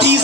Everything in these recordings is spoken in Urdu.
30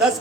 10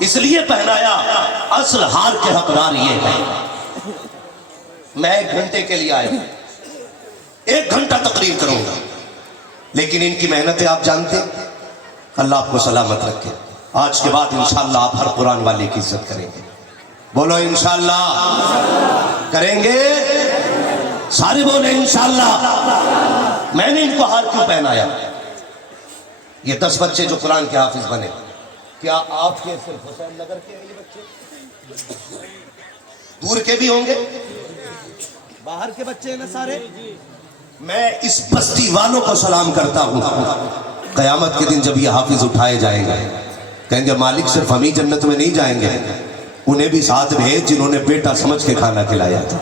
اس لیے پہنایا اصل ہار کے حقدار یہ ہے. میں 1 گھنٹے کے لیے آیا, 1 گھنٹہ تقریر کروں گا, لیکن ان کی محنتیں آپ جانتے ہیں. اللہ آپ کو سلامت رکھے. آج کے بعد انشاءاللہ آپ ہر قرآن والے کی عزت کریں گے. بولو انشاءاللہ کریں گے, سارے بولے انشاءاللہ. میں نے ان کو ہار کیوں پہنایا؟ یہ 10 بچے جو قرآن کے حافظ بنے, کیا آپ کے صرف حسین نگر کے ہیں یہ بچے؟ دور کے بھی ہوں گے, باہر کے بچے ہیں نا سارے. میں اس بستی والوں کو سلام کرتا ہوں. قیامت کے دن جب یہ حافظ اٹھائے جائیں گے, کہیں گے مالک صرف ہم ہی جنت میں نہیں جائیں گے, انہیں بھی ساتھ بھیج جنہوں نے بیٹا سمجھ کے کھانا کھلایا تھا,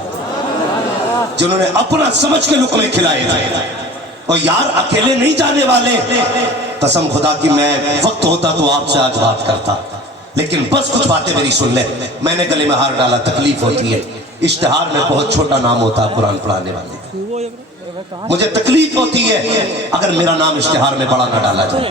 جنہوں نے اپنا سمجھ کے لقمے کھلائے تھے. اور یار اکیلے نہیں جانے والے. قسم خدا کی میں وقت ہوتا تو آپ سے آج بات کرتا, لیکن بس کچھ باتیں میری سن لیں. میں نے گلے میں ہار ڈالا, تکلیف ہوتی ہے. اشتہار میں بہت چھوٹا نام ہوتا ہے قرآن پڑھانے والے. مجھے تکلیف ہوتی ہے اگر میرا نام اشتہار میں بڑا نہ ڈالا جائے.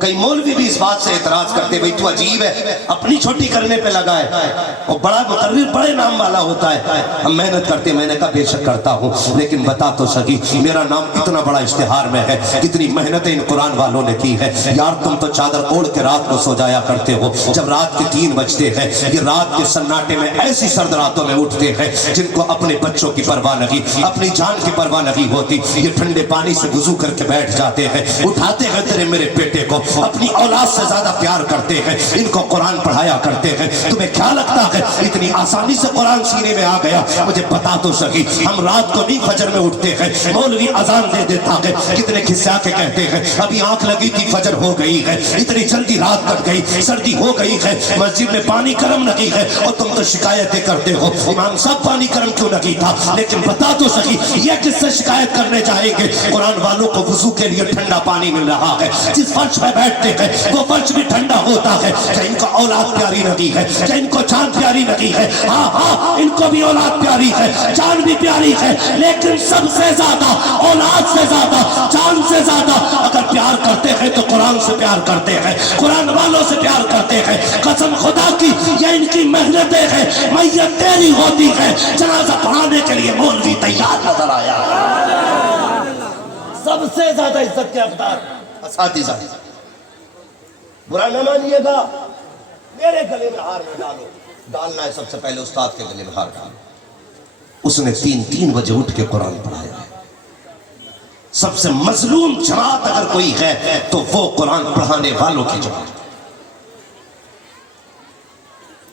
کئی مولوی بھی اس بات سے اعتراض کرتے, بھئی تو عجیب ہے, اپنی چھوٹی کرنے پہ لگا ہے, اور بڑا مقرر بڑے نام والا ہوتا ہے. ہم محنت کرتے, میں نے کہا بے شک کرتا ہوں, لیکن بتا تو سکی میرا نام اتنا بڑا اشتہار میں ہے, کتنی محنتیں ان قرآن والوں نے کی ہے. یار تم تو چادر اوڑھ کے رات کو سو جایا کرتے ہو, جب رات کے 3 بجتے ہیں یہ رات کے سناٹے میں ایسی سرد راتوں میں اٹھتے ہیں جن کو اپنے بچوں کی پرواہ نہیں, اپنی جان کی پرواہ نہیں ہوتی. یہ ٹھنڈے پانی سے وضو کر کے بیٹھ جاتے ہیں, اٹھاتے ہیں تیرے میرے بیٹے کو, اپنی اولاد سے زیادہ پیار کرتے ہیں, ان کو قرآن پڑھایا کرتے ہیں. تمہیں کیا لگتا ہے اتنی آسانی سے قرآن سینے میں آ گیا؟ مجھے بتا تو سکی, ہم رات کو نہیں فجر میں اٹھتے ہیں, مولوی اذان دے دیتا ہے, کتنے کھسیا کے کہتے ہیں ابھی آنکھ لگی تھی فجر ہو گئی ہے, اتنی جلدی رات کٹ گئی, سردی ہو گئی ہے, مسجد میں پانی گرم نہیں ہے, اور تم تو شکایتیں کرتے ہو امام صاحب پانی گرم کیوں نہیں تھا. لیکن بتا تو سکی یہ کس سے شکایت کرنے جائیں گے؟ قرآن والوں کو وضو کے لیے ٹھنڈا پانی مل رہا ہے, جس فرش پہ بیٹھتے ہیں وہ فرش بھی ٹھنڈا ہوتا ہے. کیا ان کو اولاد پیاری نہیں ہے؟ کیا ان کو جان پیاری نہیں ہے؟ ہاں ہاں ان کو بھی اولاد پیاری ہے, جان بھی پیاری ہے, لیکن سب سے زیادہ, اولاد سے زیادہ, جان سے زیادہ اگر پیار کرتے ہیں تو قرآن سے پیار کرتے ہیں, قرآن والوں سے پیار کرتے ہیں. قسم خدا کی یہ ان کی محنتیں ہیں, میت تیری ہوتی ہے, جنازہ پڑھانے کے لیے مولوی تیار نظر آیا. سب سے زیادہ عزت کے حقدار اساتذہ. برا نہ مانیے گا, میرے گلے میں ہار میں ڈالو, ڈالنا ہے سب سے پہلے استاد کے گلے میں ہار ڈالو. اس نے 3 بجے اٹھ کے قرآن پڑھایا ہے. سب سے مظلوم جماعت اگر کوئی ہے تو وہ قرآن پڑھانے والوں کی جماعت.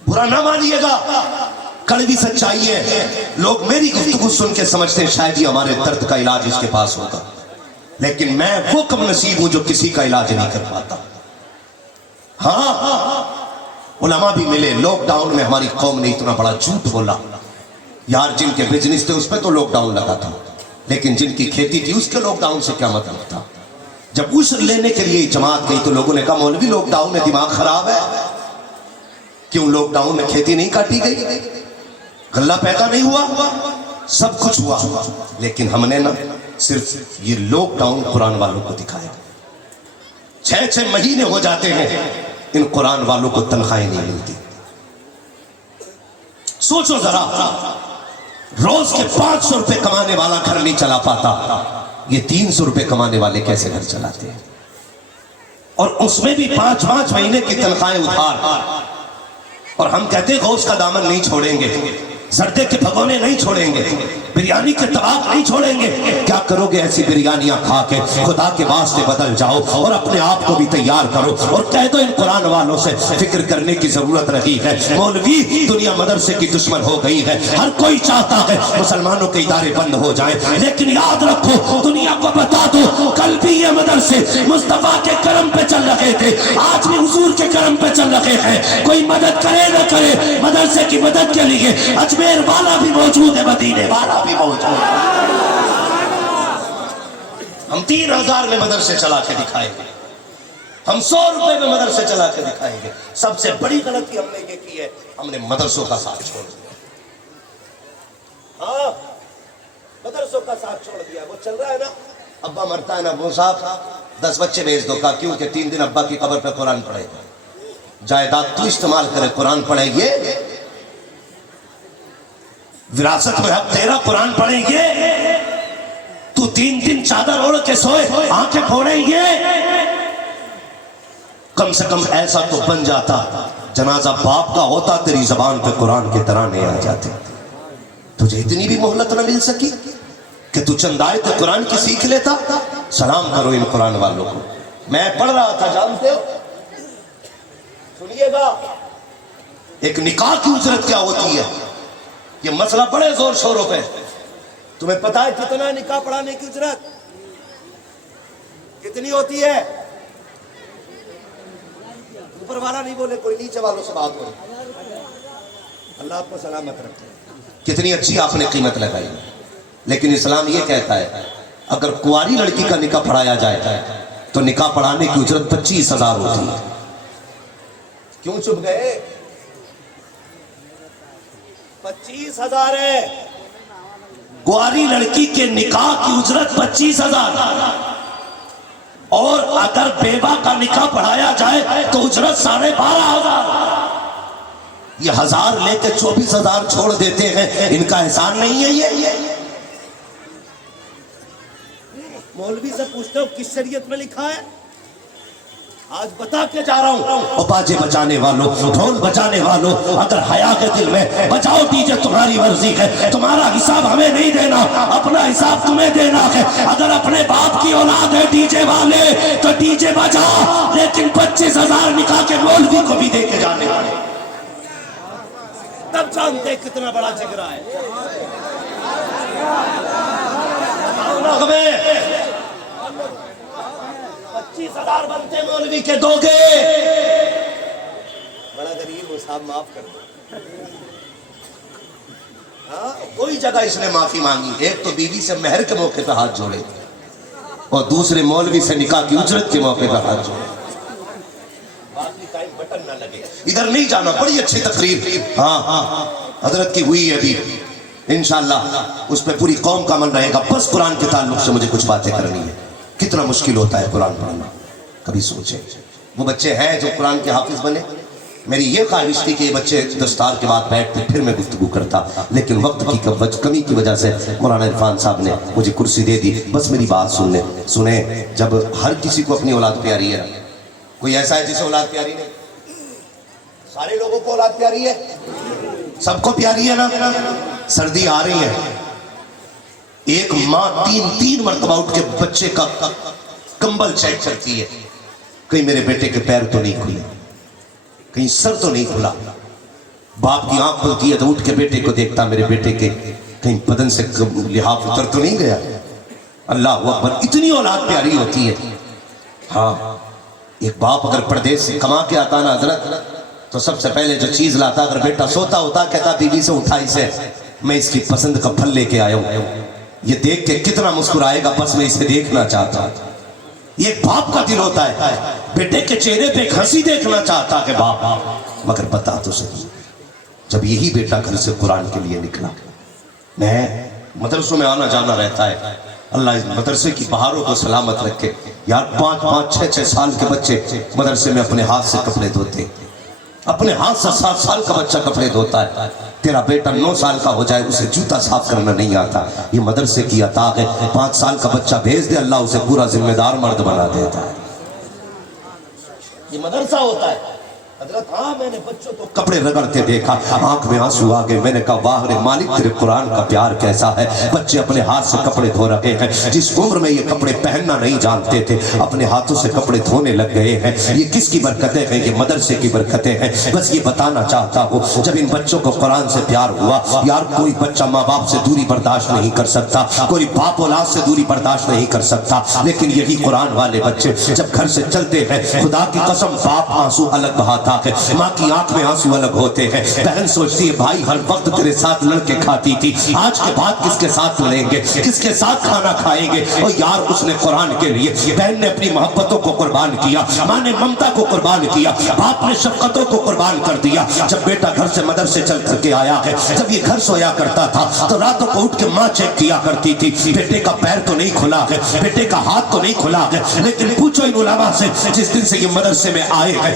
برا نہ مانیے گا, کڑوی سچائی ہے. لوگ میری گفتگو سن کے سمجھتے ہیں شاید یہ ہمارے درد کا علاج اس کے پاس ہوگا, لیکن میں وہ کم نصیب ہوں جو کسی کا علاج نہیں کر پاتا. ہاں علماء بھی ملے, لاک ڈاؤن میں ہماری قوم نے اتنا بڑا جھوٹ بولا. یار جن کے بزنس تھے اس پہ تو لاک ڈاؤن لگا تھا, لیکن جن کی کھیتی تھی اس کے لاک ڈاؤن سے کیا مطلب تھا؟ جب عشر لینے کے لیے جماعت گئی تو لوگوں نے کہا مولوی لاک ڈاؤن میں دماغ خراب ہے. کیوں لاک ڈاؤن میں کھیتی نہیں کاٹی گئی, غلہ پیدا نہیں ہوا, سب کچھ ہوا, لیکن ہم نے نا صرف یہ لاک ڈاؤن قرآن والوں کو دکھایا. 6 مہینے ہو جاتے ہیں ان قرآن والوں کو تنخواہیں نہیں ملتی. سوچو ذرا, روز کے 500 روپے کمانے والا گھر نہیں چلا پاتا, یہ 300 روپے کمانے والے کیسے گھر چلاتے ہیں؟ اور اس میں بھی 5 مہینے کی تنخواہیں ادھار. اور ہم کہتے ہیں غوث کا دامن نہیں چھوڑیں گے, زردے کے بھگونے نہیں چھوڑیں گے, بریانی کے طباق نہیں چھوڑیں گے. کیا کرو گے ایسی بریانیاں کھا کے؟ خدا کے واسطے بدل جاؤ اور اپنے آپ کو بھی تیار کرو اور کہہ دو ان قرآن والوں سے فکر کرنے کی ضرورت رہی ہے. مولوی دنیا مدرسے کی دشمن ہو گئی ہے, ہر کوئی چاہتا ہے مسلمانوں کے ادارے بند ہو جائیں, لیکن یاد رکھو دنیا کو بتا دو کل بھی یہ مدرسے مصطفیٰ کے کرم پہ چل رہے تھے, آج بھی حضور کے کرم پہ چل رہے ہیں. کوئی مدد کرے نہ کرے, مدرسے کی مدد کے لیے اجمیر والا بھی موجود ہے, مدینے والا بھی موجود ہے. ہم 3000 میں مدرسے چلا کے دکھائیں گے, ہم 100 روپے میں مدرسے چلا کے دکھائیں گے. سب سے بڑی غلطی ہم نے یہ کی ہے, ہم نے مدرسوں کا ساتھ چھوڑ دیا. ہاں مدرسوں کا ساتھ چھوڑ دیا. وہ چل رہا ہے نا, ابا مرتا ہے نا, وہ صاحب 10 بچے بھیج دو, کیوں کہ 3 دن ابا کی قبر پہ قرآن پڑھے گا. جائیداد تو استعمال کرے قرآن پڑھے یہ وراثت میں حق تیرا قرآن پڑھیں گے تو 3 چادر اوڑھ کے سوئے آنکھیں پھوڑیں گے کم سے کم ایسا تو بن جاتا جنازہ باپ کا ہوتا تیری زبان پہ قرآن کے ترانے آ جاتے تجھے اتنی بھی مہلت نہ مل سکی کہ تو چند آیت قرآن کی سیکھ لیتا سلام کرو ان قرآن والوں کو میں پڑھ رہا تھا جانتے ہو سنیے گا ایک نکاح کی اجرت کیا ہوتی ہے یہ مسئلہ بڑے زور شوروں پہ تمہیں پتا ہے کتنا نکاح پڑھانے کی اجرت کتنی ہوتی ہے اوپر والا نہیں بولے کوئی نیچے والوں سے بات ہو اللہ آپ کو سلامت رکھے کتنی اچھی آپ نے قیمت لگائی لیکن اسلام یہ کہتا ہے اگر کواری لڑکی کا نکاح پڑھایا جائے تو نکاح پڑھانے کی اجرت 25,000 ہوتی ہے کیوں چپ گئے 25,000 ہے کواری لڑکی کے نکاح کی اجرت 25,000 اور اگر بیوہ کا نکاح پڑھایا جائے تو اجرت 12,500 یہ 1,000 لے کے 24,000 چھوڑ دیتے ہیں ان کا احسان نہیں ہے یہ مولوی سے پوچھتے ہو کس شریعت میں لکھا ہے آج بتا کے جا رہا ہوں اور باجے بجانے والوں ڈھول بجانے والوں اگر حیا کے دل میں بجاؤ ڈیجے تمہاری مرضی ہے تمہارا حساب ہمیں نہیں دینا اپنا حساب تمہیں دینا ہے اگر اپنے باپ کی اولاد ہے ڈیجے والے تو ڈیجے بجا لیکن 25,000 نکاح کے مولوی کو بھی دے کے جانے والے تب جانتے کتنا بڑا جگرا ہے 25,000 بنتے مولوی کے دو گے بڑا غریب ہو صاحب معاف کر دو کوئی جگہ اس نے معافی مانگی ایک تو بیوی سے مہر کے موقع پہ ہاتھ جوڑے اور دوسرے مولوی سے نکاح کی اجرت کے موقع پہ ہاتھ جوڑے بٹن نہ لگے ادھر نہیں جانا بڑی اچھی تقریر ہاں حضرت کی ہوئی ہے ابھی انشاءاللہ اس پہ پوری قوم کا عمل رہے گا بس قرآن کے تعلق سے مجھے کچھ باتیں کرنی ہے کتنا مشکل ہوتا ہے قرآن پڑھنا کبھی سوچیں وہ بچے ہیں جو قرآن کے حافظ بنے میری یہ خواہش تھی کہ یہ بچے دستار کے بعد بیٹھتے پھر میں گفتگو کرتا لیکن وقت کی کمی کی وجہ سے مولانا عرفان صاحب نے مجھے کرسی دے دی بس میری بات سنیں جب ہر کسی کو اپنی اولاد پیاری ہے کوئی ایسا ہے جسے اولاد پیاری نہیں سارے لوگوں کو اولاد پیاری ہے سب کو پیاری ہے نا سردی آ رہی ہے ایک ماں 3 مرتبہ اٹھ کے بچے کا کمبل چیک کرتی ہے کہیں میرے بیٹے کے پیر تو نہیں کھلے کہیں سر تو نہیں کھلا باپ کی آنکھ کھلتی ہے تو اٹھ کے بیٹے کو دیکھتا میرے بیٹے کے کہیں بدن سے لحاف اتر تو نہیں گیا اللہ اکبر اتنی اولاد پیاری ہوتی ہے ہاں ایک باپ اگر پردیس سے کما کے آتا نا حضرت تو سب سے پہلے جو چیز لاتا اگر بیٹا سوتا ہوتا کہتا بیوی سے اٹھا اسے میں اس کی پسند کا پھل لے کے آیا ہوں یہ دیکھ کے کتنا مسکرائے گا بس میں اسے دیکھنا چاہتا یہ ایک باپ کا دل ہوتا ہے بیٹے کے چہرے پہ ایک ہنسی دیکھنا چاہتا کہ باپ مگر بتا تو صحیح جب یہی بیٹا گھر سے قرآن کے لیے نکلا میں مدرسوں میں آنا جانا رہتا ہے اللہ اس مدرسے کی بہاروں کو سلامت رکھے یار 5-5, 6-6 سال کے بچے مدرسے میں اپنے ہاتھ سے کپڑے دھوتے اپنے ہاتھ سے 7 سال کا بچہ کپڑے دھوتا ہے تیرا بیٹا 9 سال کا ہو جائے اسے جوتا صاف کرنا نہیں آتا یہ مدرسے کی عطا ہے 5 سال کا بچہ بھیج دے اللہ اسے پورا ذمہ دار مرد بنا دیتا ہے یہ مدرسہ ہوتا ہے حضرت ہاں میں نے بچوں کو کپڑے رگڑتے دیکھا آنکھ میں آنسو آگے میں نے کہا واہ رے مالک تیرے قرآن کا پیار کیسا ہے بچے اپنے ہاتھ سے کپڑے دھو رہے ہیں جس عمر میں یہ کپڑے پہننا نہیں جانتے تھے اپنے ہاتھوں سے کپڑے دھونے لگ گئے ہیں یہ کس کی برکتیں ہیں یہ مدرسے کی برکتیں ہیں بس یہ بتانا چاہتا ہوں جب ان بچوں کو قرآن سے پیار ہوا یار کوئی بچہ ماں باپ سے دوری برداشت نہیں کر سکتا کوئی باپ اولاد سے دوری برداشت نہیں کر سکتا لیکن یہی قرآن والے بچے جب گھر سے چلتے ہیں خدا کی قسم باپ آنسو الگ بہاتا ہے ماں کی آنکھ میں آنسو الگ ہوتے ہیں بہن سوچتی ہے بھائی ہر وقت تیرے ساتھ لڑ کے کھاتی تھی آج کے بعد کس کے ساتھ لڑیں گے کس کے ساتھ کھانا کھائیں گے اور یار اس نے قرآن کے لیے بہن نے اپنی محبتوں کو قربان کیا ماں نے ممتا کو قربان کیا باپ نے شفقتوں کو قربان کر دیا جب بیٹا گھر سے مدرسے چل کر کے آیا ہے جب یہ گھر سویا کرتا تھا تو راتوں کو اٹھ کے ماں چیک کیا کرتی تھی بیٹے کا پیر تو نہیں کھلا ہے بیٹے کا ہاتھ تو نہیں کھلا ہے لیکن پوچھو ان علماء سے جس دن سے یہ مدرسے میں آئے ہیں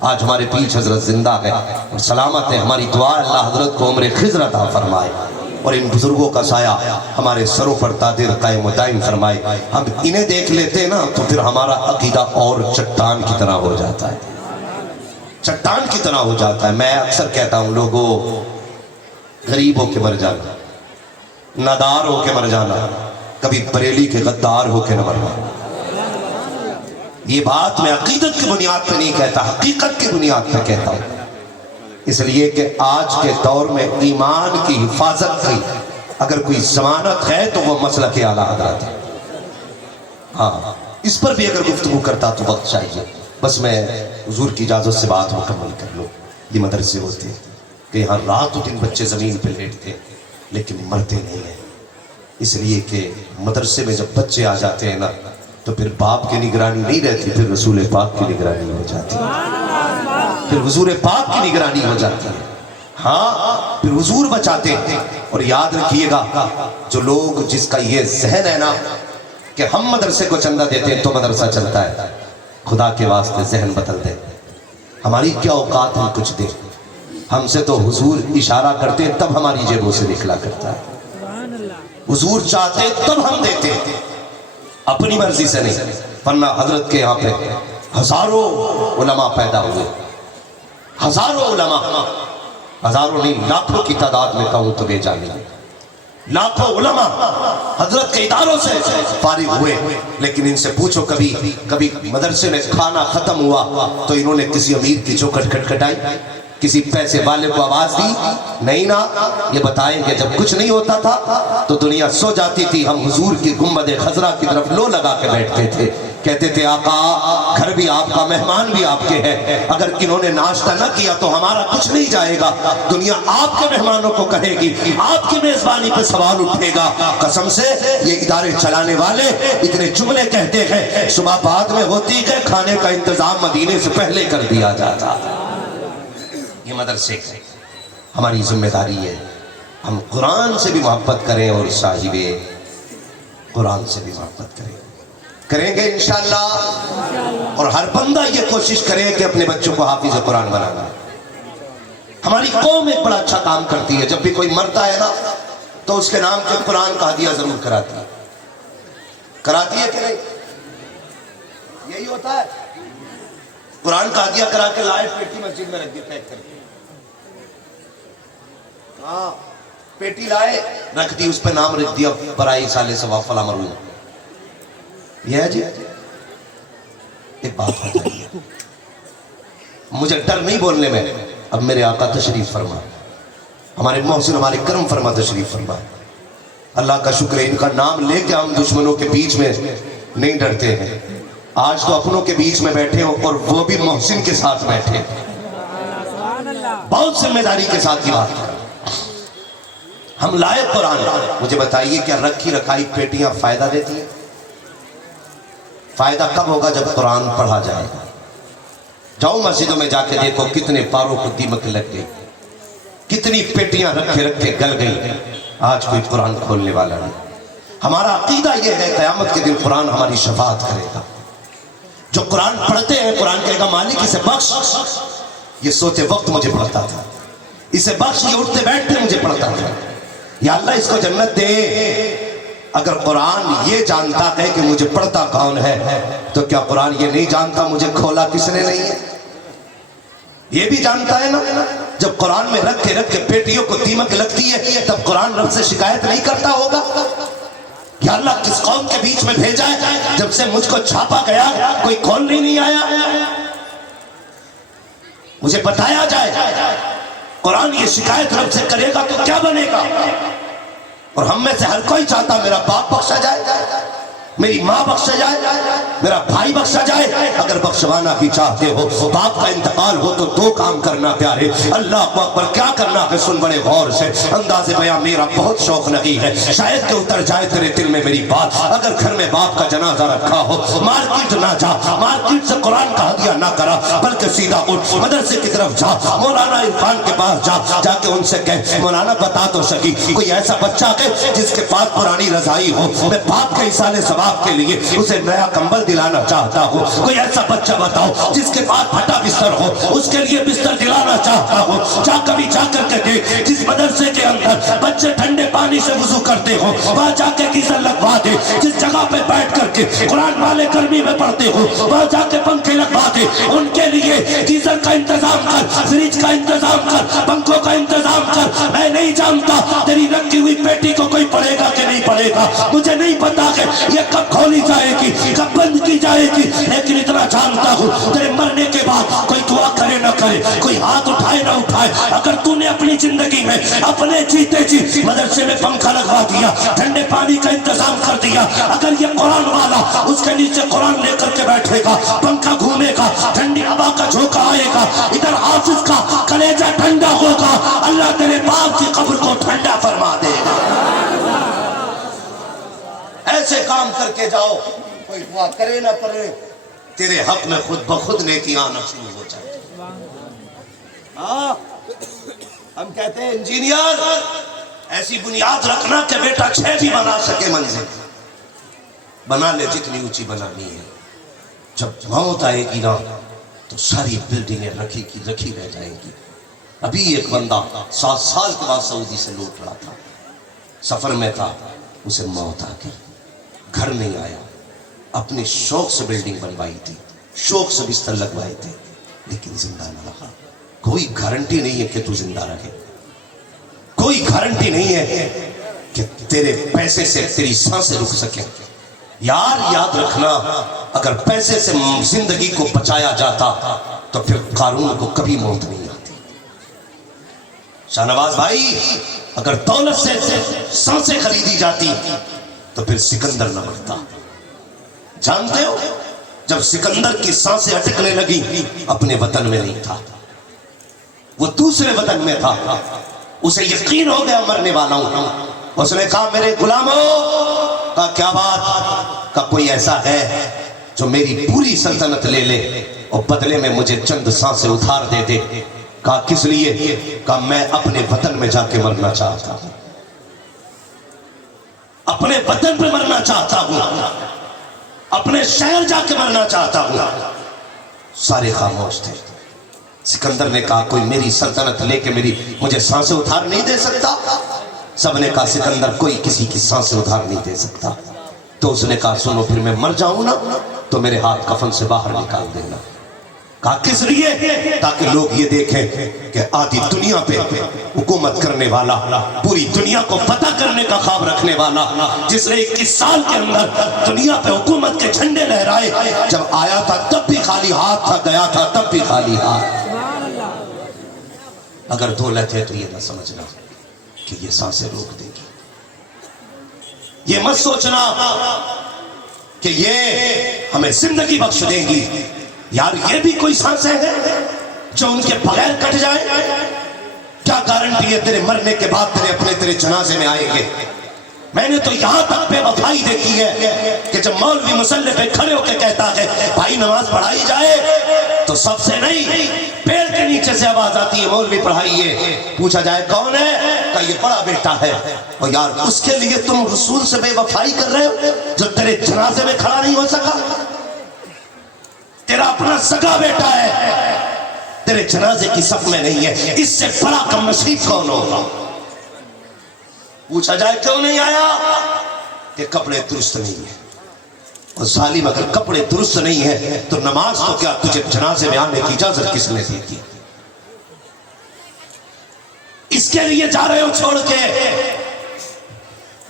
آج ہمارے پیچھے حضرت زندہ ہے اور سلامت ہے. ہماری دعا اللہ حضرت کو عمر خضر عطا فرمائے اور ان بزرگوں کا سایہ ہمارے سروں پر دادر قائم و دائم فرمائے. ہم انہیں دیکھ لیتے ہیں نا تو پھر ہمارا عقیدہ اور چٹان کی طرح ہو جاتا ہے, چٹان کی طرح ہو جاتا ہے. میں اکثر کہتا ہوں لوگوں, غریب ہو کے مر جانا, نادار ہو کے مر جانا, کبھی بریلی کے غدار ہو کے نہ مرنا. یہ بات میں عقیدت کی بنیاد پہ نہیں کہتا, حقیقت کی بنیاد پہ کہتا ہوں. اس لیے کہ آج کے دور میں ایمان کی حفاظت کی اگر کوئی ضمانت ہے تو وہ مسلک اعلیٰ حضرت ہے. ہاں, اس پر بھی اگر گفتگو کرتا تو وقت چاہیے. بس میں حضور کی اجازت سے بات مکمل کر لوں. یہ مدرسے ہوتے ہیں کہ یہاں رات و دن بچے زمین پہ لیٹتے لیکن مرتے نہیں ہیں. اس لیے کہ مدرسے میں جب بچے آ جاتے ہیں نا تو پھر باپ کی نگرانی نہیں رہتی, پھر رسول پاک کی نگرانی ہو جاتی ہے, پھر حضور پاک کی نگرانی ہو جاتی ہے. ہاں, پھر حضور بچاتے ہیں. اور یاد رکھیے گا, جو لوگ جس کا یہ ذہن ہے نا کہ ہم مدرسے کو چندہ دیتے ہیں تو مدرسہ چلتا ہے, خدا کے واسطے ذہن بدل دیں. ہماری کیا اوقات ہم کچھ دیں, ہم سے تو حضور اشارہ کرتے ہیں تب ہماری جیبوں سے نکلا کرتا ہے. حضور چاہتے تب ہم دیتے, اپنی مرضی سے نہیں. ورنہ حضرت کے یہاں پہ ہزاروں علماء پیدا ہوئے, ہزاروں علماء, ہزاروں نہیں لاکھوں کی تعداد میں کہوں تو بے جانی, لاکھوں علماء حضرت کے اداروں سے فارغ ہوئے. لیکن ان سے پوچھو کبھی مدرسے میں کھانا ختم ہوا تو انہوں نے کسی امیر کی چوکھٹ کھٹکھٹائی, کسی پیسے والے کو آواز دی؟ نہیں نا. یہ بتائیں کہ جب کچھ نہیں ہوتا تھا تو دنیا سو جاتی تھی, ہم حضور کی گنبد خضرا کی طرف لو لگا کے بیٹھتے تھے, کہتے تھے آقا گھر بھی آپ کا, مہمان بھی آپ کے ہیں, اگر انہوں نے ناشتہ نہ کیا تو ہمارا کچھ نہیں جائے گا. دنیا آپ کے مہمانوں کو کہے گی, آپ کی میزبانی پہ سوال اٹھے گا. قسم سے یہ ادارے چلانے والے اتنے جملے کہتے ہیں, صبح بعد میں ہوتی ہے کھانے کا انتظام مدینے سے پہلے کر دیا جاتا. یہ مدرسے ہماری ذمہ داری ہے, ہم قرآن سے بھی محبت کریں اور صاحب قرآن سے بھی محبت کریں گے انشاءاللہ. اور ہر بندہ یہ کوشش کرے کہ اپنے بچوں کو حافظ قرآن بنانا. ہماری قوم ایک بڑا اچھا کام کرتی ہے, جب بھی کوئی مرتا ہے نا تو اس کے نام کے قرآن کا ہدیہ ضرور کراتی ہے کہ نہیں؟ یہی ہوتا ہے, قرآن کا ہدیہ کرا کے لائے پیٹی مسجد میں رکھ دی پیک کر کے. ہاں, پیٹی لائے رکھ دی, اس پہ نام رکھ دیا برائی سالے ثواب فلاں مرحوم. یہ ہے جی. ایک بات بتائیے, مجھے ڈر نہیں بولنے میں, اب میرے آقا تشریف فرما, ہمارے محسن ہمارے کرم فرما تشریف فرما. اللہ کا شکر ہے, ان کا نام لے کے ہم دشمنوں کے بیچ میں نہیں ڈرتے ہیں. آج تو اپنوں کے بیچ میں بیٹھے ہو اور وہ بھی محسن کے ساتھ بیٹھے, بہت ذمہ داری کے ساتھ کی بات ہے. ہم لائے قرآن. مجھے بتائیے کیا رکھی رکھائی پیٹیاں فائدہ دیتی ہیں؟ فائدہ کب ہوگا؟ جب قرآن پڑھا جائے گا. جاؤ مسجدوں میں جا کے دیکھو کتنے پاروں کو دیمک لگ گئی, کتنی پیٹیاں رکھے گل گئی. آج کوئی قرآن کھولنے والا نہیں. ہمارا عقیدہ یہ ہے قیامت کے دن قرآن ہماری شفاعت کرے گا. جو قرآن پڑھتے ہیں قرآن کہے گا مالک اسے بخش, یہ سوتے وقت مجھے پڑھتا تھا, اسے بخش, یہ اٹھتے بیٹھتے مجھے پڑھتا تھا, یا اللہ اس کو جنت دے. اگر قرآن یہ جانتا ہے کہ مجھے پڑھتا کون ہے تو کیا قرآن یہ نہیں جانتا مجھے کھولا کس نے نہیں ہے؟ یہ بھی جانتا ہے نا. جب قرآن میں رکھ کے پیٹیوں کو دیمک لگتی ہے تب قرآن رب سے شکایت نہیں کرتا ہوگا کہ اللہ کس قوم کے بیچ میں بھیجا ہے, جب سے مجھ کو چھاپا گیا کوئی کھولنے نہیں آیا. مجھے بتایا جائے قرآن یہ شکایت رب سے کرے گا تو کیا بنے گا؟ اور ہم میں سے ہر کوئی چاہتا میرا باپ بخشا جائے, میری ماں بخشا جائے, میرا بھائی بخشا جائے. اگر بخشوانا بھی چاہتے ہو, باپ کا انتقال ہو تو دو کام کرنا پیارے. اللہ اکبر, کیا کرنا ہے سن بڑے غور سے. انداز بیان میرا بہت شوق نہیں ہے, شاید کہ اتر جائے تیرے دل میں میری بات. اگر گھر میں باپ کا جنازہ رکھا ہو, مارکیٹ نہ جا, مارکیٹ سے قرآن کا ہدیہ نہ کرا, بلکہ سیدھا اٹھ مدرسے کی طرف جا, مولانا عرفان کے پاس جا کے ان سے کہہ مولانا بتا تو سکی کوئی ایسا بچہ ہے جس کے پاس پرانی رضائی ہو, میں باپ کے حصہ باپ کے لیے اسے نیا کمبل دلانا چاہتا ہوں. کوئی ایسا بچہ بتاؤ جس کے پاس پھٹا بستر ہو, اس کے لیے بستر دلانا چاہتا ہوں. کبھی جا کر کے دیکھ, جس مدرسے کے اندر بچے ٹھنڈے پانی سے وضو کرتے ہو وہاں جا کے گیزر لگوا دے. جس جگہ پہ بیٹھ کر کے قرآن والے گرمی میں پڑھتے ہو وہاں جا کے پنکھے لگوا دے. ان کے لیے گیزر کا انتظام کر, فریج کا انتظام کر, پنکھوں کا انتظام کر. میں نہیں جانتا تیری رکھی ہوئی پیٹی کو کوئی پڑھے گا کہ نہیں پڑھے گا, مجھے نہیں پتا کہ یہ کب کھولی جائے گی, کب بند کی جائے گی, لیکن اتنا جانتا ہوں تیرے مرنے کے بعد کوئی دعا کرے نہ کرے, کوئی ہاتھ اٹھائے نہ اٹھائے, اگر تو نے اپنی زندگی میں اپنے جیتے جی مدرسے میں پنکھا لگوا دیا, ٹھنڈے پانی کا انتظام کر دیا, اگر یہ قرآن والا اس کے نیچے قرآن لے کر کے بیٹھے گا, پنکھا گھومے گا, ٹھنڈی ہوا کا جھونکا آئے گا, ادھر حافظ کا کلیجہ ٹھنڈا ہوگا, اللہ تیرے باپ کی قبر کو ٹھنڈا فرما دے گا. ایسے کام کر کے جاؤ, کوئی دعا کرے نہ کرے, تیرے حق میں خود بخود نیکی آنا شروع ہو جائے. ہم کہتے ہیں انجینئر ایسی بنیاد رکھنا کہ بیٹا 6 بھی بنا سکے منزل, بنا لے جتنی اونچی بنانی ہے. جب موت آئے گی نا تو ساری بلڈنگیں رکھی کی رکھی رہ جائیں گی. ابھی ایک بندہ 7 سال کے بعد سعودی سے لوٹ رہا تھا, سفر میں تھا, اسے موت آ گئی, گھر نہیں آیا, اپنے شوق سے بلڈنگ بنوائی تھی, شوق سے بستر لگوائے تھے, لیکن زندہ نہ رہا. کوئی گارنٹی نہیں ہے کہ تو زندہ رہے, کوئی گارنٹی نہیں ہے کہ تیرے پیسے سے تیری سانسیں رک سکیں. یار یاد رکھنا, اگر پیسے سے زندگی کو بچایا جاتا تو پھر قارون کو کبھی موت نہیں آتی. شاہنواز بھائی, اگر دولت سے سانسیں خریدی جاتی تو پھر سکندر نہ مرتا. جانتے ہو جب سکندر کی سانسیں اٹکنے لگی اپنے وطن میں نہیں تھا, وہ دوسرے وطن میں تھا. اسے یقین ہو گیا مرنے والا ہوں. اس نے کہا میرے غلاموں, کہا کیا بات, کہا کوئی ایسا ہے جو میری پوری سلطنت لے لے اور بدلے میں مجھے چند سانسیں ادھار دے دے. کہا کس لیے, کہا میں اپنے وطن میں جا کے مرنا چاہتا ہوں, اپنے وطن پہ مرنا چاہتا ہوں, اپنے شہر جا کے مرنا چاہتا ہوں. سارے خاموش تھے. سکندر نے کہا کوئی میری سلطنت لے کے مجھے سانسیں ادھار نہیں دے سکتا. سب نے کہا سکندر کوئی کسی کی سانسیں ادھار نہیں دے سکتا. تو اس نے کہا سنو, پھر میں مر جاؤں نا تو میرے ہاتھ کفن سے باہر نکال دینا. کہا کس لیے, تاکہ لوگ یہ دیکھیں کہ آدھی دنیا پہ حکومت کرنے والا, پوری دنیا کو فتح کرنے کا خواب رکھنے والا, جس نے 21 سال کے اندر دنیا پہ حکومت کے جھنڈے لہرائے, جب آیا تھا تب بھی خالی ہاتھ تھا, گیا تھا تب بھی خالی ہاتھ. اگر دولت ہے تو یہ نہ سمجھنا کہ یہ سانسیں روک دے گی. یہ مت سوچنا کہ یہ ہمیں زندگی بخش دیں گی. یار یہ بھی کوئی سانسیں ہیں جو ان کے بغیر کٹ جائیں. کیا گارنٹی ہے تیرے مرنے کے بعد تیرے جنازے میں آئیں گے. میں نے تو یہاں تک بے وفائی دیکھی ہے کہ جب مولوی مصلی پہ کھڑے ہو کے کہتا ہے بھائی نماز پڑھائی جائے, تو سب سے نہیں, پیڑ کے نیچے سے آواز آتی ہے مولوی پڑھائیے. پوچھا جائے کون ہے, کہ یہ بڑا بیٹا ہے. اور یار اس کے لیے تم رسول سے بے وفائی کر رہے ہو جو تیرے جنازے میں کھڑا نہیں ہو سکا. تیرا اپنا سگا بیٹا ہے, تیرے جنازے کی صف میں نہیں ہے. اس سے بڑا کم نصیب کون ہوگا. پوچھا جائے کیوں نہیں آیا, کہ کپڑے درست نہیں ہیں. اور ظالم اگر کپڑے درست نہیں ہیں تو نماز تو کیا, تجھے جنازے میں آنے کی اجازت کس نے دی تھی. اس کے لیے جا رہے ہو چھوڑ کے,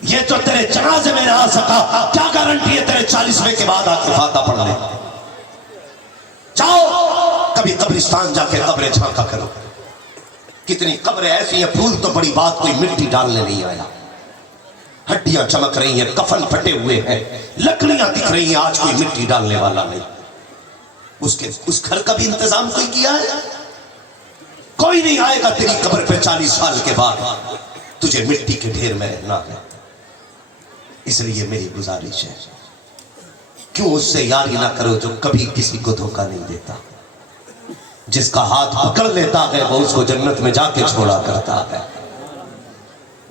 یہ تو تیرے جنازے میں نہ آ سکا, کیا گارنٹی ہے تیرے 40ویں کے بعد آ کے فاتحہ پڑھ لے. جاؤ کبھی قبرستان جا کے قبریں جھانکا کرو. کتنی قبریں ایسی ہیں, پھول تو بڑی بات, کوئی مٹی ڈالنے نہیں آیا. ہڈیاں چمک رہی ہیں, کفن پھٹے ہوئے ہیں, لکڑیاں دکھ رہی ہیں, آج کوئی مٹی ڈالنے والا نہیں. اس گھر کا بھی انتظام کوئی کیا ہے؟ کوئی نہیں آئے گا تیری قبر پہ 40 سال کے بعد. تجھے مٹی کے ڈھیر میں رہنا ہے. اس لیے میری گزارش ہے, کیوں اس سے یاری نہ کرو جو کبھی کسی کو دھوکہ نہیں دیتا. جس کا ہاتھ پکڑ لیتا ہے وہ اس کو جنت میں جا کے چھوڑا کرتا ہے.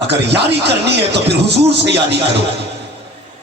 اگر یاری کرنی ہے تو پھر حضور سے یاری کرو.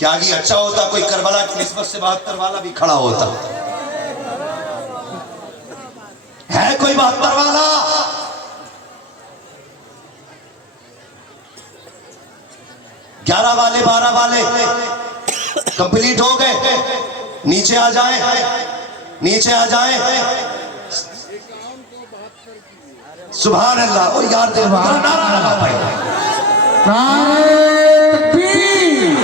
کیا آگے اچھا ہوتا کوئی کربلا کی نسبت سے 72 والا بھی کھڑا ہوتا؟ ہے کوئی 72 والا؟ 11 والے 12 والے کمپلیٹ ہو گئے، نیچے آ جائیں، نیچے آ جائیں۔ سبحان اللہ۔ او یار دے نعرہ لگا بھائی، نعرہ تکبیر،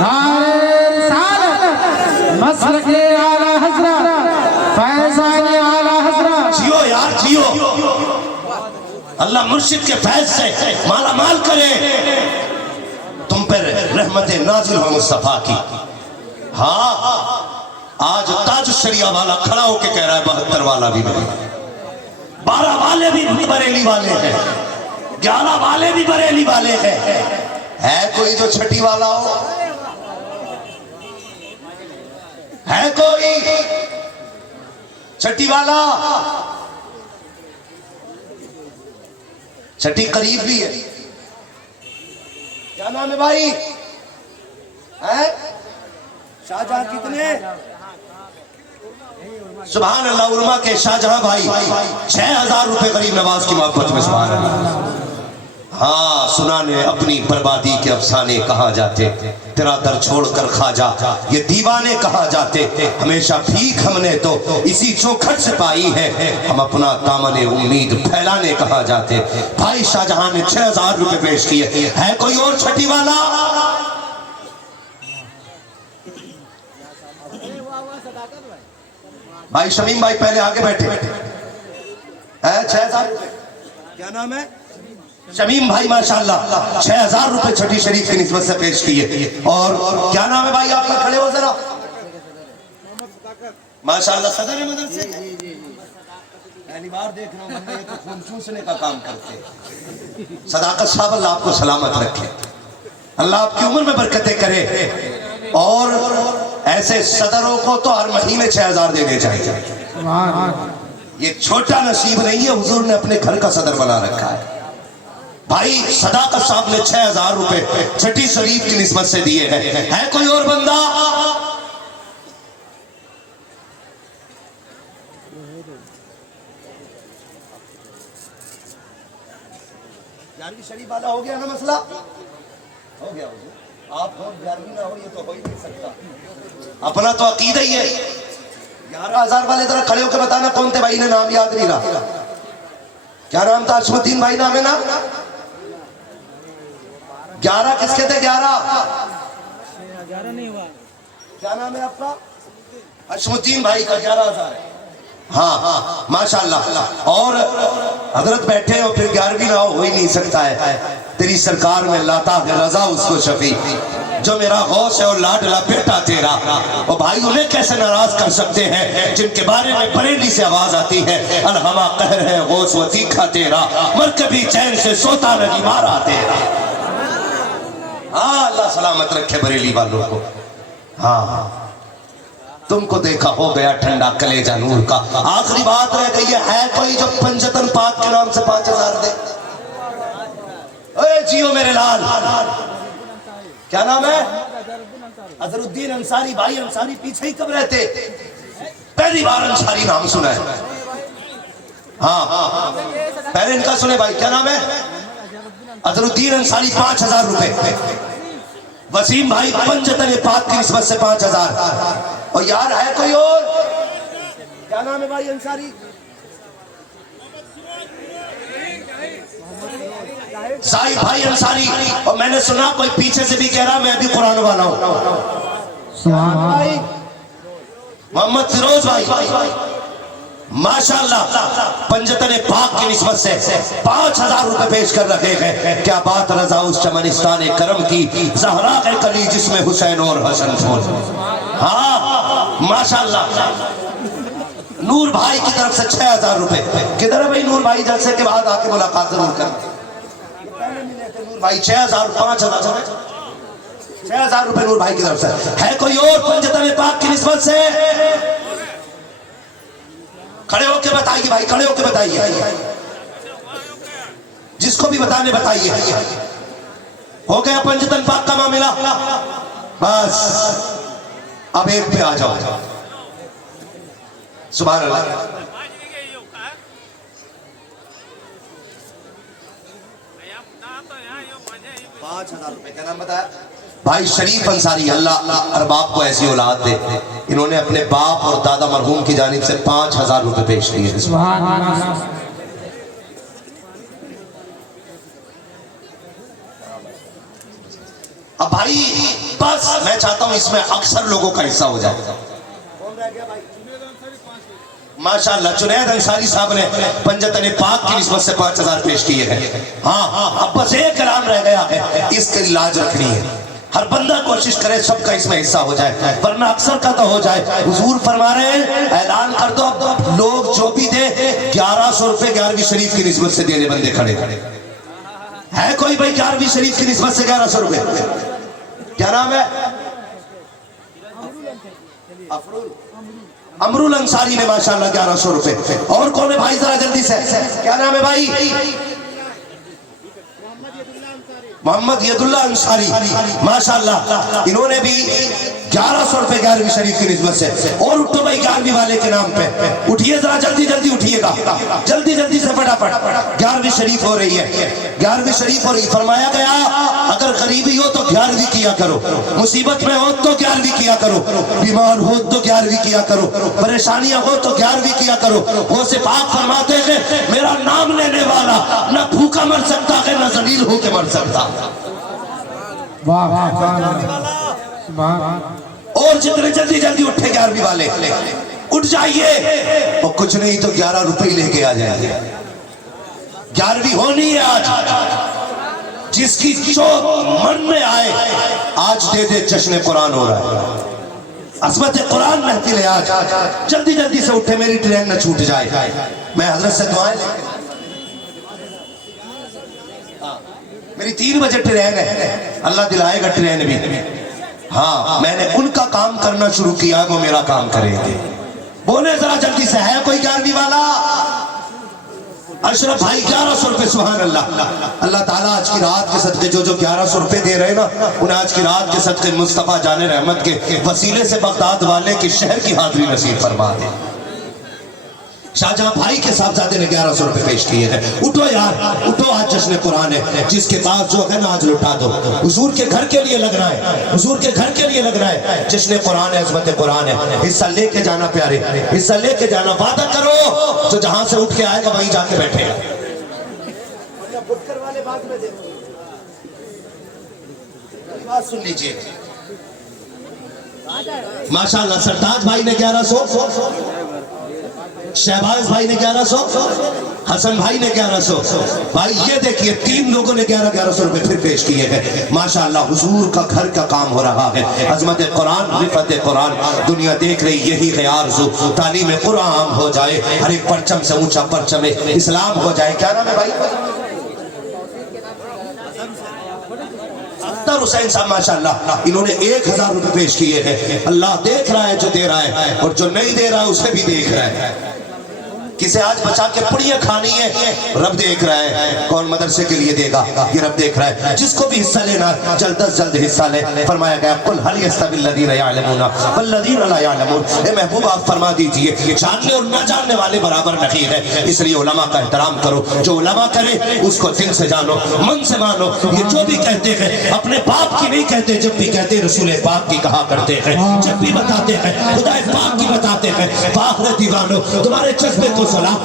نعرہ رسالت، مسلک اعلی حضرت، فیضان اعلی حضرت۔ جیو یار جیو، اللہ مرشد کے فیض سے مالا مال کرے، تم پر رحمت نازل ہو مصطفیٰ کی۔ ہاں آج تاج الشریعہ والا کھڑا ہو کے کہہ رہا ہے 72 والا بھی بنے، 12 والے بھی بریلی والے ہیں، 11 والے بھی بریلی والے ہیں۔ ہے کوئی جو چھٹی والا ہو؟ ہے کوئی چھٹی والا؟ چھٹی قریب بھی ہے۔ کیا نام ہے بھائی؟ شاہجہاں کتنے؟ سبحان اللہ۔ علماء کے شاہجہاں بھائی 6000 روپے غریب نواز کی محبت میں، سبحان اللہ۔ ہاں سنانے اپنی بربادی کے افسانے کہاں جاتے، تیرا در چھوڑ کر خواجہ یہ دیوانے کہاں جاتے، ہمیشہ بھیک ہم نے تو اسی چوکھٹ سے پائی ہے، ہم اپنا دامن امید پھیلانے کہاں جاتے۔ بھائی شاہجہاں نے 6000 روپے پیش کیے۔ ہے کوئی اور چھٹی والا؟ بھائی شمیم بھائی پہلے آگے بیٹھے۔ 6000 روپے کیا نام ہے؟ شمیم بھائی ماشاءاللہ 6000 روپے چھٹی شریف کی نسبت سے پیش کیے۔ اور کیا نام ہے بھائی آپ کا؟ کھڑے ہو ذرا۔ ماشاءاللہ صدر مدرسے پہلی بار دیکھ رہا ہوں، بندے یہ تو خون چوسنے کا کام کرتے۔ صداقت صاحب اللہ آپ کو سلامت رکھے، اللہ آپ کی عمر میں برکتیں کرے، اور ایسے صدروں کو تو ہر مہینے 6000 دینے چاہیے۔ یہ چھوٹا نصیب نہیں ہے، حضور نے اپنے گھر کا صدر بنا رکھا ہے۔ بھائی صداقت صاحب نے 6000 روپے چھٹی شریف کی نسبت سے دیے ہیں۔ ہے کوئی اور بندہ؟ گیارہویں شریف والا ہو گیا نا مسئلہ؟ ہو گیا حضور، آپ ہو 11ویں نہ ہو یہ تو ہو ہی نہیں سکتا، اپنا تو عقیدہ ہی ہے۔ 11000 والے ذرا کھڑے ہو کے بتانا کون تھے بھائی، نے نام یاد نہیں رہا۔ کیا نام تھا؟ اشرف الدین بھائی نام ہے نا؟ 11 کس کے تھے؟ 11 نہیں ہوا۔ کیا نام ہے آپ کا؟ اشرف الدین بھائی کا 11000 ہے۔ ہاں ماشاءاللہ۔ اور حضرت بیٹھے ہو، پھر 11ویں نہ ہو ہی نہیں سکتا ہے۔ تیری سرکار میں لاتا ہے رضا اس کو شفیع، جو میرا غوث ہے اور لاڈلا بیٹا تیرا۔ اور بھائی انہیں کیسے ناراض کر سکتے ہیں جن کے بارے میں بریلی سے آواز آتی ہے، الہما قہر ہے غوث و تیکھا تیرا، مر کبھی چین سے سوتا نہیں مارا تیرا۔ ہاں اللہ سلامت رکھے بریلی والوں کو۔ ہاں تم کو دیکھا ہو گیا ٹھنڈا کلیجہ نور کا۔ آخری بات رہ گئی ہے کوئی جو پنجتن پاک کے نام سے 5000 دے؟ اے جیو میرے لال، کیا نام ہے؟ اظہر الدین انصاری بھائی۔ انصاری پیچھے ہی کب رہتے؟ پہلی بار انصاری نام سنا ہے۔ ہاں پہلے ان کا سنے بھائی، کیا نام ہے؟ اظہر الدین انصاری 5000 روپے۔ وسیم بھائی پنجتن پاک کی نسبت سے 5000۔ اور یار ہے کوئی اور؟ کیا نام ہے بھائی انصاری؟ سائی بھائی انصاری۔ اور میں نے سنا کوئی پیچھے سے بھی کہہ رہا میں بھی قرآن والا ہوں۔ بھائی محمد فیروز بھائی ماشاءاللہ پنجتن پاک کی نسبت سے 5000 روپے پیش کر رکھے ہیں۔ کیا بات رضا اس چمنستان کرم کی، زہرا ہے کلی جس میں حسین اور حسن پھول۔ ہاں ماشاءاللہ۔ نور بھائی کی طرف سے 6000 روپے۔ کدھر ہے بھائی نور بھائی؟ جلسے کے بعد آ کے ملاقات ضرور کریں۔ نور بھائی 6000 5000 6000 روپے نور بھائی کی طرف سے۔ ہے کوئی اور پنجتن پاک کی نسبت سے؟ کھڑے ہو کے بتائیے بھائی، کھڑے ہو کے بتائیے، جس کو بھی بتانے بتائیے۔ ہو گیا پنجتن پاک کا معاملہ؟ بس اب ایک پہ آ جاؤ. سبحان اللہ. 5,000 روپے. کیا نام بتایا؟ بھائی شریف انصاری. اللہ ارباب کو ایسی اولاد دے. انہوں نے اپنے باپ اور دادا مرحوم کی جانب سے 5,000 روپے پیش کیے. سبحان اللہ. اب بھائی بس میں چاہتا ہوں اس میں اکثر لوگوں کا حصہ ہو جائے. ماشاءاللہ جنید انصاری صاحب نے پنجتن پاک کی نسبت سے 5,000 پیش کیے ہیں. ہاں اب بس ایک اعلان رہ گیا ہے, اس کی لاج رکھنی ہے. ہر بندہ کوشش کرے سب کا اس میں حصہ ہو جائے, ورنہ اکثر کا تو ہو جائے. حضور فرما رہے ہیں اعلان کر دو, لوگ جو بھی دے 1100 روپے 11ویں شریف کی نسبت سے دینے بندے کھڑے. ہے کوئی بھائی 11ویں شریف کی نسبت سے 1100 روپے؟ کیا نام ہے؟ امرول انصاری نے ماشاءاللہ 1100 روپے. اور کون ہے بھائی ذرا جلدی سے؟ کیا نام ہے بھائی؟ محمد ید اللہ انصاری ماشاءاللہ. انہوں نے بھی 1100 روپے 11ویں شریف کی نسبت سے. اور اٹھو بھائی 11ویں والے کے نام پہ اٹھیے, ذرا جلدی جلدی اٹھیے گا, جلدی جلدی سے فٹافٹ. 11ویں شریف ہو رہی ہے, 11ویں شریف ہو رہی. فرمایا گیا اگر غریبی ہو تو 11ویں کیا کرو, مصیبت میں ہو تو 11ویں کیا کرو, بیمار ہو تو 11ویں کیا کرو, پریشانیاں ہو تو 11ویں کیا کرو. وہ سے پاک فرماتے ہیں میرا نام لینے والا نہ بھوکا مر سکتا ہے نہ ذلیل ہو کے مر سکتا. واہ واہ. اور جتنے جلدی جلدی اٹھے 11ویں والے اٹھ جائیے, اور کچھ نہیں تو 11 روپے لے کے آ جائیں گے. 11ویں ہونی ہے آج, جس کی جو من میں آئے آج دے دے. جشن قرآن ہو رہا ہے, عظمت قرآن محفل ہے آج. جلدی جلدی سے اٹھے, میری ٹرین نہ چھوٹ جائے. میں حضرت سے دعائیں, میری 3 بجے ٹرین ہے, اللہ دلائے گا ٹرین بھی. ہاں میں نے ان کا کام کرنا شروع کیا, وہ میرا کام کریں گے. بولے ذرا جلدی سے, ہے کوئی 11ویں والا؟ اشرف بھائی 1100 روپے. سبحان اللہ. اللہ تعالیٰ آج کی رات کے صدقے جو 1100 روپے دے رہے نا, انہیں آج کی رات کے صدقے مصطفیٰ جان رحمت کے وسیلے سے بغداد والے کی شہر کی حاضری نصیب فرما دے. شاہجہاں بھائی کے صاحبزادے نے 1100 روپے پیش کیے ہیں. اٹھو یار اٹھو, آج جشن قرآن ہے. جس کے پاس جو ہے نا آج لٹا دو. حضور کے گھر کے لیے لگنا ہے, حضور کے گھر کے لیے لگنا ہے. جشن قرآن ہے, عظمت قرآن ہے. حصہ لے کے جانا پیارے, حصہ لے کے جانا. وعدہ کرو جو جہاں سے اٹھ کے آئے گا وہیں جا کے بیٹھے گا. بات سن لیجئے. ماشاءاللہ سرتاج بھائی نے 1100, شہباز بھائی نے 1100, حسن بھائی نے 1100. بھائی یہ دیکھیے 3 لوگوں نے 1100 روپے پھر پیش کیے ہیں. ماشاءاللہ حضور کا گھر کا کام ہو رہا ہے. عظمت قرآن, رفعت قرآن دنیا دیکھ رہی, یہی ہے آرزو. تعلیم قرآن عام ہو جائے, ہر ایک پرچم سے اونچا پرچم اسلام ہو جائے. کیا نام ہے بھائی؟ اختر حسین صاحب ماشاءاللہ, انہوں نے 1000 روپے پیش کیے ہیں. اللہ دیکھ رہا ہے جو دے رہا ہے, اور جو نہیں دے رہا اسے بھی دیکھ رہا ہے. کسے آج بچا کے پڑیاں کھانی ہے, رب دیکھ رہا ہے. کون مدرسے کے لیے دے گا, یہ رب دیکھ رہا ہے. جس کو بھی حصہ لینا جلد از جلد حصہ لے. فرمایا گیا قل هل يستوي الذين يعلمون والذين لا يعلمون. اے محبوب آپ فرما دیجئے جاننے اور نہ جاننے والے برابر نہیں ہے. اس لیے علماء کا احترام کرو. جو علماء کرے اس کو دل سے جانو, من سے مانو. یہ جو بھی کہتے ہیں اپنے باپ کی نہیں کہتے, جب بھی کہتے رسول پاک کی کہا کرتے ہیں. جب بھی بتاتے ہیں خدا پاک کی بتاتے ہیں. باخر دیوانو تمہارے جذبے کو سلام.